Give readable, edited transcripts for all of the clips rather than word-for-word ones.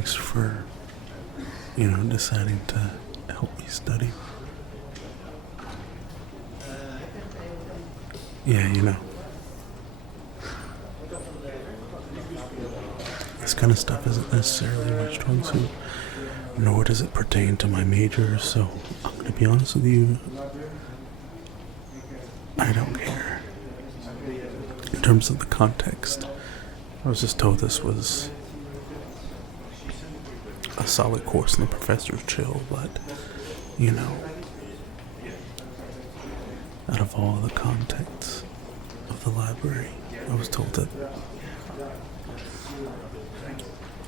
thanks for, deciding to help me study. Yeah, this kind of stuff isn't necessarily my strong suit, nor does it pertain to my major, so I'm gonna be honest with you, I don't care. In terms of the context, I was just told this was a solid course and the professor's chill, but, out of all the contexts of the library, I was told that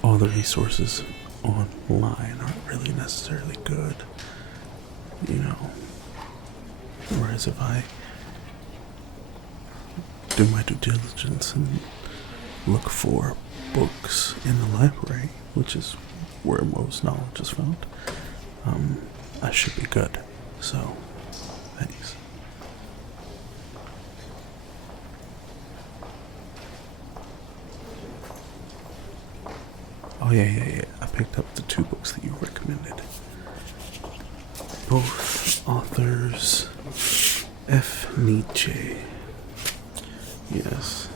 all the resources online aren't really necessarily good, whereas if I do my due diligence and look for books in the library, which is where most knowledge is found, I should be good. So, thanks. Oh yeah. I picked up the 2 books that you recommended. Both authors F. Nietzsche. Yes.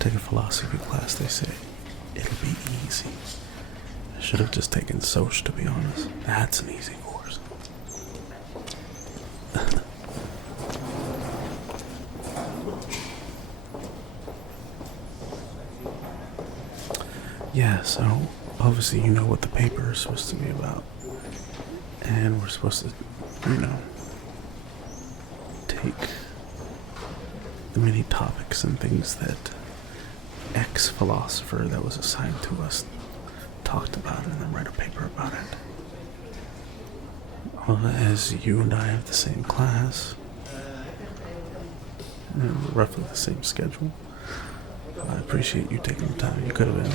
Take a philosophy class, they say. It'll be easy. I should have just taken Soc, to be honest. That's an easy course. Yeah, so obviously you know what the paper is supposed to be about. And we're supposed to, take the many topics and things that X philosopher that was assigned to us talked about and then write a paper about it. Well, as you and I have the same class, and roughly the same schedule, I appreciate you taking the time. You could have been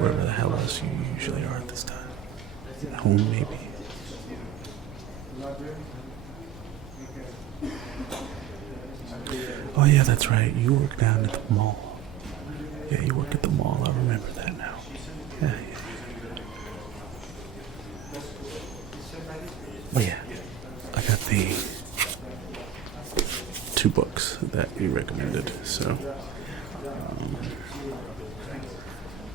wherever the hell else you usually are at this time. At home, maybe. Oh yeah, that's right. You work down at the mall. Yeah, you work at the mall. I remember that now. Yeah. But yeah, I got the 2 books that you recommended, so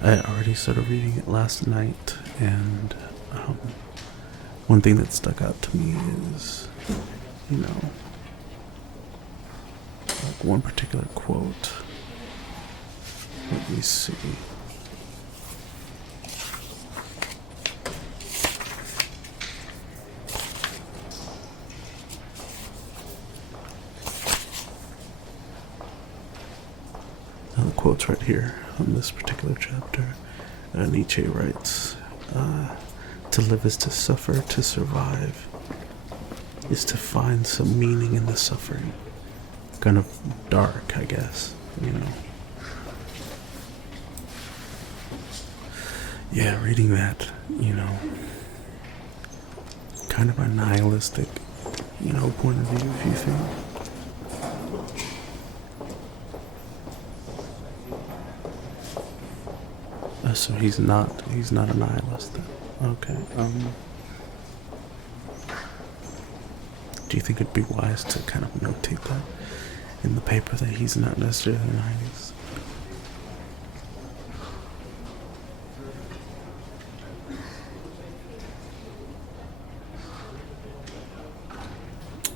I already started reading it last night, and one thing that stuck out to me is, like one particular quote. Let me see. Now the quote's right here on this particular chapter. Nietzsche writes, to live is to suffer, to survive is to find some meaning in the suffering. Kind of dark, I guess, Yeah, reading that, kind of a nihilistic, point of view, if you think. So he's not a nihilist then. Okay, do you think it'd be wise to kind of notate that in the paper that he's not necessarily a nihilist?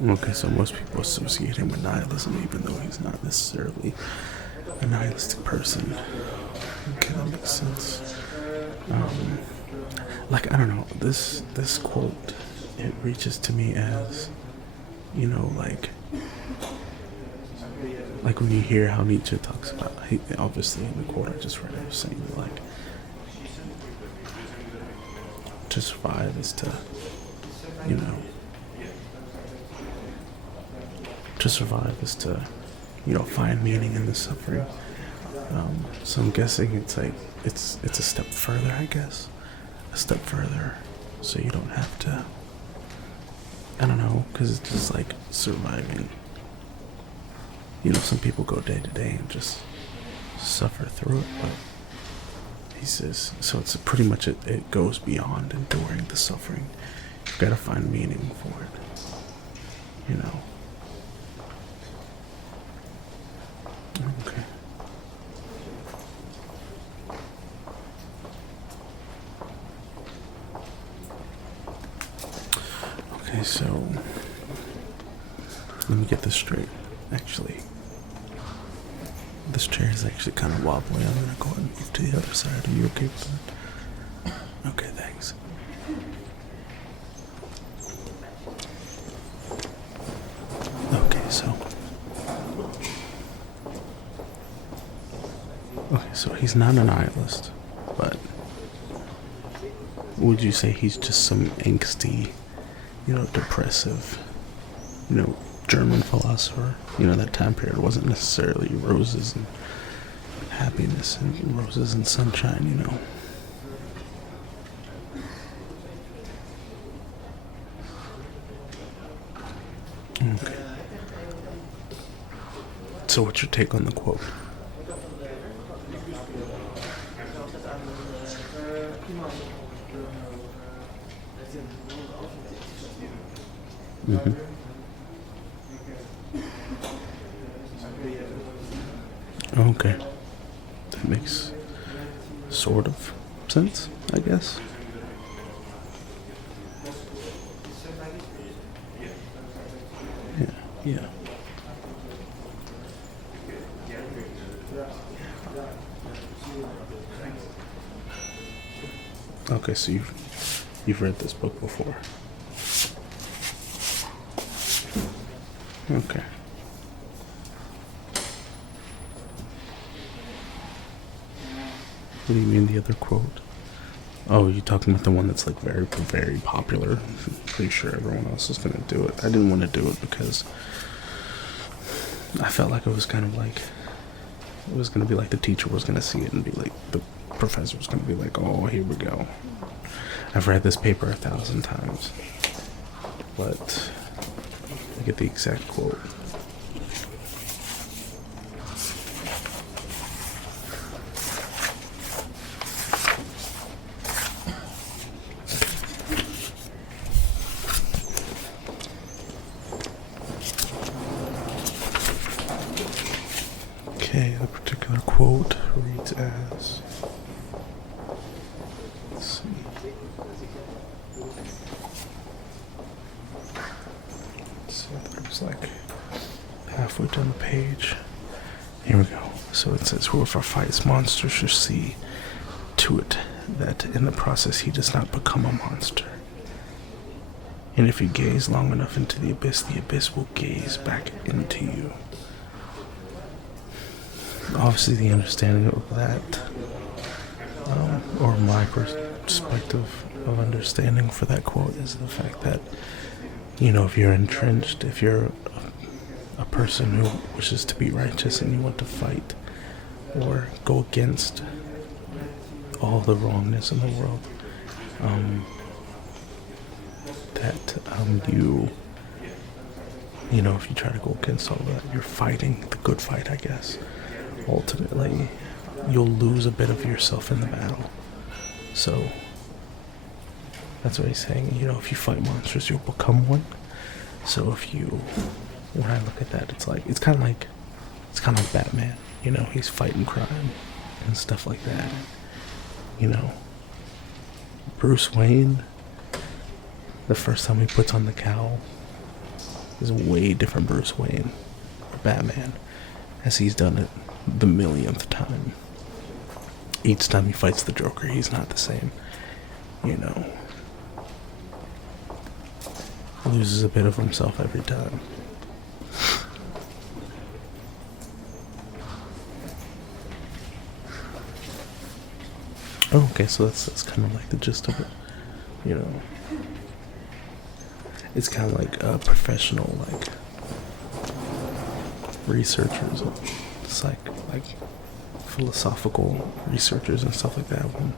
Okay, so most people associate him with nihilism, even though he's not necessarily a nihilistic person. Okay, that makes sense. I don't know, this quote, it reaches to me as, like when you hear how Nietzsche talks about, obviously in the quote I just read, I was saying, to survive is to, find meaning in the suffering. So I'm guessing it's a step further, I guess. A step further, so you don't have to, I don't know, because it's just like surviving. Some people go day to day and just suffer through it, but he says, so it's pretty much it goes beyond enduring the suffering. You've got to find meaning for it, you know. Okay. Okay, so let me get this straight. Actually, this chair is actually kind of wobbly. I'm gonna go ahead and move to the other side. Are you okay with that? Okay, thanks. Okay, so he's not a nihilist, but would you say he's just some angsty, depressive, German philosopher? That time period wasn't necessarily roses and happiness and roses and sunshine, Okay. So what's your take on the quote? Mm-hmm. Okay. That makes sort of sense, I guess. Yeah. Okay, so you've read this book before. Okay. What do you mean the other quote? Oh, you're talking about the one that's like very, very popular. Pretty sure everyone else is gonna do it. I didn't want to do it because I felt like it was kind of like it was gonna be like the teacher was gonna see it and be like the professor was gonna be like, oh, here we go. I've read this paper 1,000 times, but I get the exact quote. Okay, the particular quote reads as, let's see. So there's like halfway down the page. Here we go. So it says, whoever fights monsters should see to it that in the process he does not become a monster. And if you gaze long enough into the abyss will gaze back into you. Obviously the understanding of that, or my perspective of understanding for that quote is the fact that, if you're entrenched, if you're a person who wishes to be righteous and you want to fight or go against all the wrongness in the world, if you try to go against all that, you're fighting the good fight, I guess. Ultimately, you'll lose a bit of yourself in the battle. So that's what he's saying. If you fight monsters, you'll become one. So when I look at that, it's kind of like Batman. He's fighting crime and stuff like that. Bruce Wayne, the first time he puts on the cowl, is a way different Bruce Wayne or Batman, as he's done it the millionth time. Each time he fights the Joker, he's not the same. Loses a bit of himself every time. Oh, okay, so that's kind of like the gist of it. It's kind of like professional, like researchers, like philosophical researchers and stuff like that. When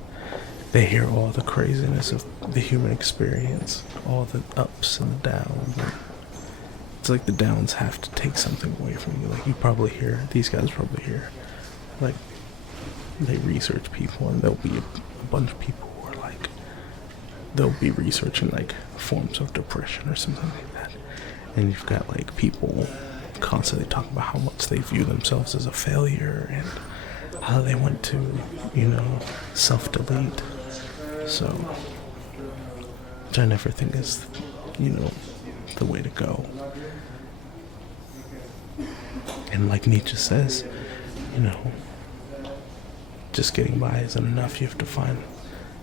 they hear all the craziness of the human experience, all the ups and the downs. It's like the downs have to take something away from you. Like these guys probably hear, like they research people, and there'll be a bunch of people who are like, they'll be researching like forms of depression or something like that. And you've got like people constantly talking about how much they view themselves as a failure and how they want to, self-delete. So, which I never think is, the way to go. And like Nietzsche says, just getting by isn't enough. You have to find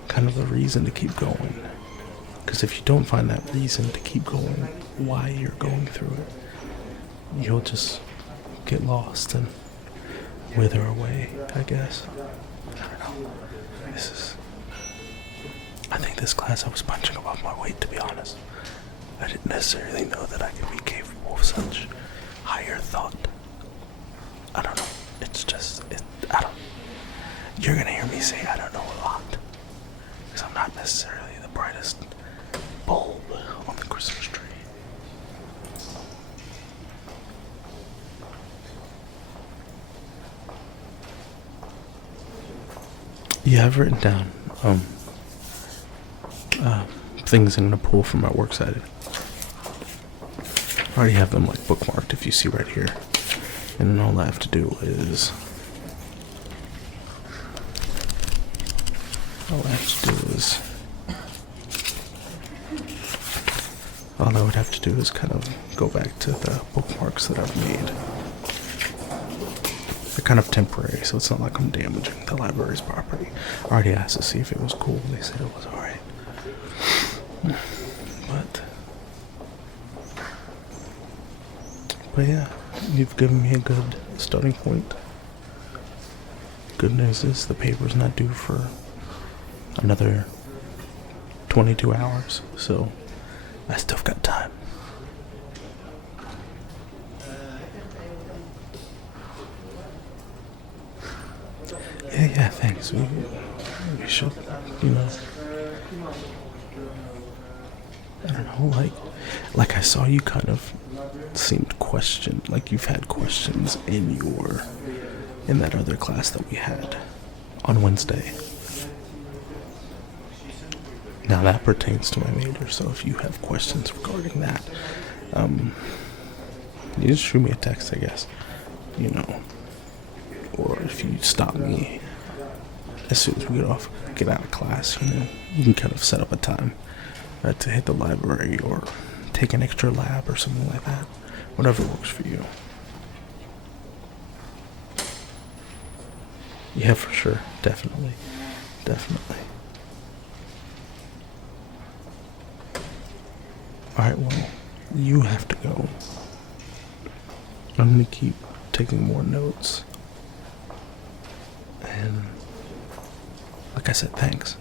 kind of a reason to keep going. Because if you don't find that reason to keep going, why you're going through it, you'll just get lost and wither away, I guess. I don't know. I think this class I was punching above my weight, to be honest. I didn't necessarily know that I could be capable of such higher thought. I don't know. It's just, you're gonna hear me say I don't know a lot. Because I'm not necessarily the brightest bulb on the Christmas tree. Yeah, I've written down things I'm gonna pull from my works cited. I already have them like bookmarked, if you see right here. And then all I have to do is all I would have to do is kind of go back to the bookmarks that I've made. They're kind of temporary, so it's not like I'm damaging the library's property. I already asked to see if it was cool. They said it was alright. But yeah, you've given me a good starting point. Good news is the paper's not due for another 22 hours, so I still got time. Yeah, thanks. We should, I don't know, like I saw you kind of seemed questioned, like you've had questions in that other class that we had on Wednesday. Now that pertains to my major, so if you have questions regarding that, you just shoot me a text, I guess, or if you stop me as soon as we get out of class, you can kind of set up a time to hit the library or take an extra lab or something like that. Whatever works for you. Yeah, for sure. Definitely. Alright, well, you have to go. I'm gonna keep taking more notes. And like I said, thanks.